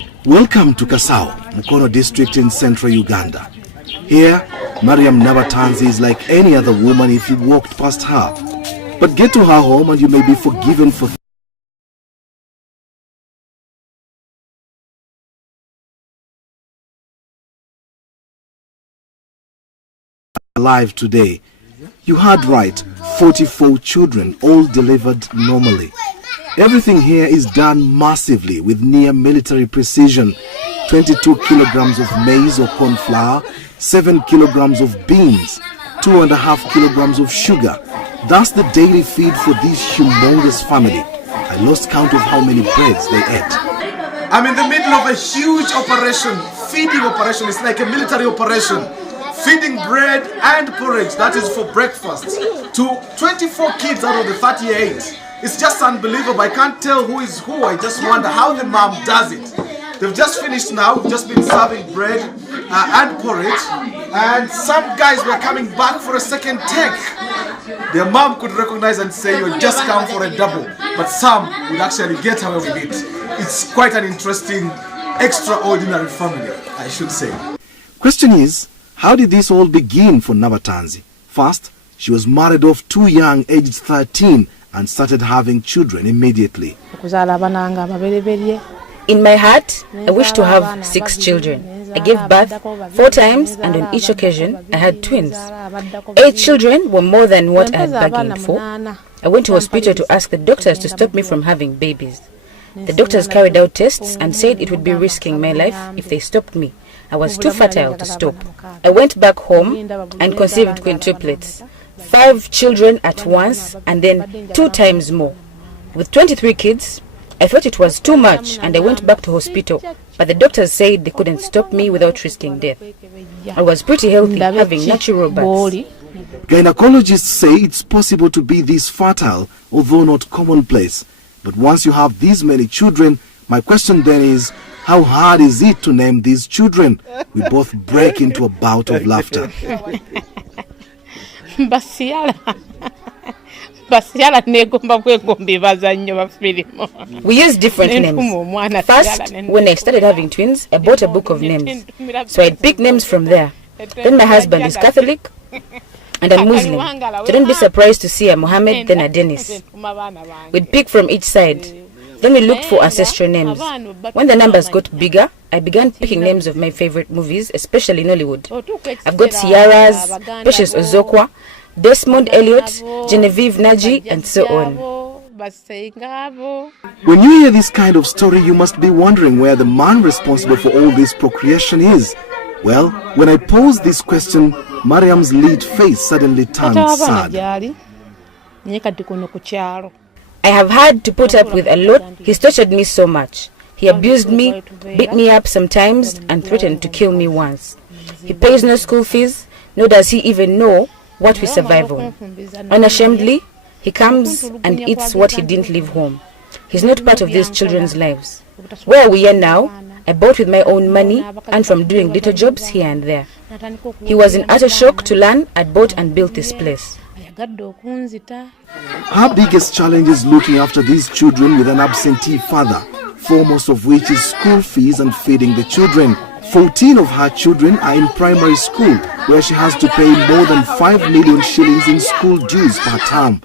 Welcome to Kasao, Mukono district in central Uganda. Here, Mariam Nabatanzi is like any other woman if you walked past her. But get to her home and you may be forgiven for alive today. You heard right, 44 children, all delivered normally. Everything here is done massively with near military precision. 22 kilograms of maize or corn flour, 7 kilograms of beans, 2.5 kilograms of sugar. That's the daily feed for this humongous family. I lost count of how many breads they ate. I'm in the middle of a huge operation, feeding operation. It's like a military operation. Feeding bread and porridge, that is for breakfast, to 24 kids out of the 38. It's just unbelievable. I can't tell who is who. I just wonder how the mom does it. They've just finished now, just been serving bread and porridge, and some guys were coming back for a second take. Their mom could recognize and say, you just come for a double, but some would actually get away with it. It's quite an interesting, extraordinary family, I should say. Question is, how did this all begin for Nabatanzi? First, she was married off too young, aged 13, and started having children immediately. In my heart, I wish to have 6 children. I gave birth 4 times, and on each occasion, I had twins. 8 children were more than what I had bargained for. I went to hospital to ask the doctors to stop me from having babies. The doctors carried out tests and said it would be risking my life if they stopped me. I was too fertile to stop. I went back home and conceived quintuplets. 5 children at once and then 2 times more. With 23 kids, I thought it was too much and I went back to hospital, but the doctors said they couldn't stop me without risking death. I was pretty healthy, having natural births. Gynecologists say it's possible to be this fertile, although not commonplace. But once you have these many children, my question then is, how hard is it to name these children? We both break into a bout of laughter. We use different names. First, when I started having twins, I bought a book of names. So I'd pick names from there. Then my husband is Catholic and I'm Muslim. So don't be surprised to see a Mohammed, then a Dennis. We'd pick from each side. Then we looked for ancestral names. When the numbers got bigger, I began picking names of my favorite movies, especially Nollywood. I've got Ciara's, Precious Ozokwa, Desmond Elliot, Genevieve Naji, and so on. When you hear this kind of story, you must be wondering where the man responsible for all this procreation is. Well, when I posed this question, Mariam's lead face suddenly turned sad. I have had to put up with a lot. He's tortured me so much. He abused me, beat me up sometimes, and threatened to kill me once. He pays no school fees, nor does he even know what we survive on. Unashamedly, he comes and eats what he didn't leave home. He's not part of these children's lives. Where we are now, I bought with my own money and from doing little jobs here and there. He was in utter shock to learn I'd bought and built this place. Her biggest challenge is looking after these children with an absentee father, foremost of which is school fees and feeding the children. 14 of her children are in primary school, where she has to pay more than 5 million shillings in school dues per term.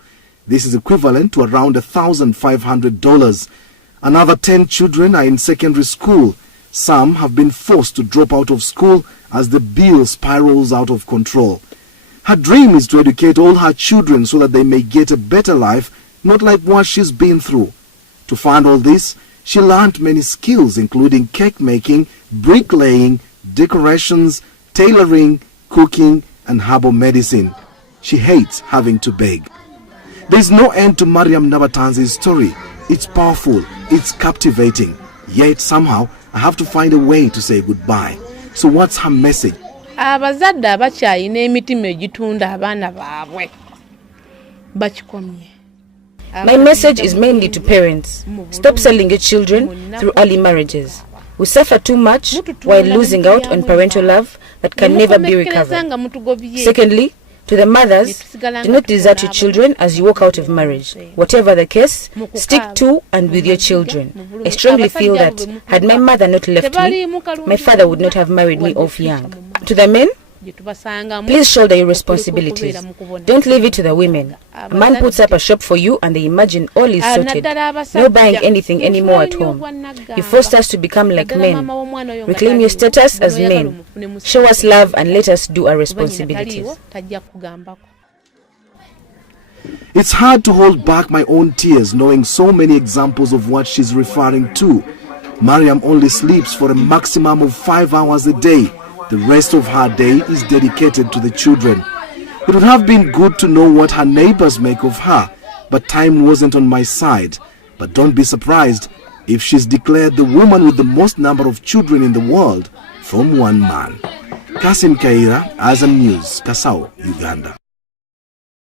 This is equivalent to around $1,500. Another 10 children are in secondary school. Some have been forced to drop out of school as the bill spirals out of control. Her dream is to educate all her children so that they may get a better life, not like what she's been through. To fund all this, she learned many skills including cake making, bricklaying, decorations, tailoring, cooking, and herbal medicine. She hates having to beg. There's no end to Mariam Nabatanzi's story. It's powerful, it's captivating. Yet somehow I have to find a way to say goodbye. So what's her message? My message is mainly to parents. Stop selling your children through early marriages. We suffer too much while losing out on parental love that can never be recovered. Secondly, To the mothers, do not desert your children as you walk out of marriage. Whatever the case, stick to and with your children. I strongly feel that had my mother not left me, my father would not have married me off young. To the men, please shoulder your responsibilities. Don't leave it to the women. A man puts up a shop for you and they imagine all is sorted. No buying anything anymore at home. You forced us to become like men. Reclaim your status as men. Show us love and let us do our responsibilities. It's hard to hold back my own tears knowing so many examples of what she's referring to. Mariam only sleeps for a maximum of 5 hours a day. The rest of her day is dedicated to the children. It would have been good to know what her neighbors make of her, but time wasn't on my side. But don't be surprised if she's declared the woman with the most number of children in the world from one man. Kasim Kaira, Azam News, Kasao, Uganda.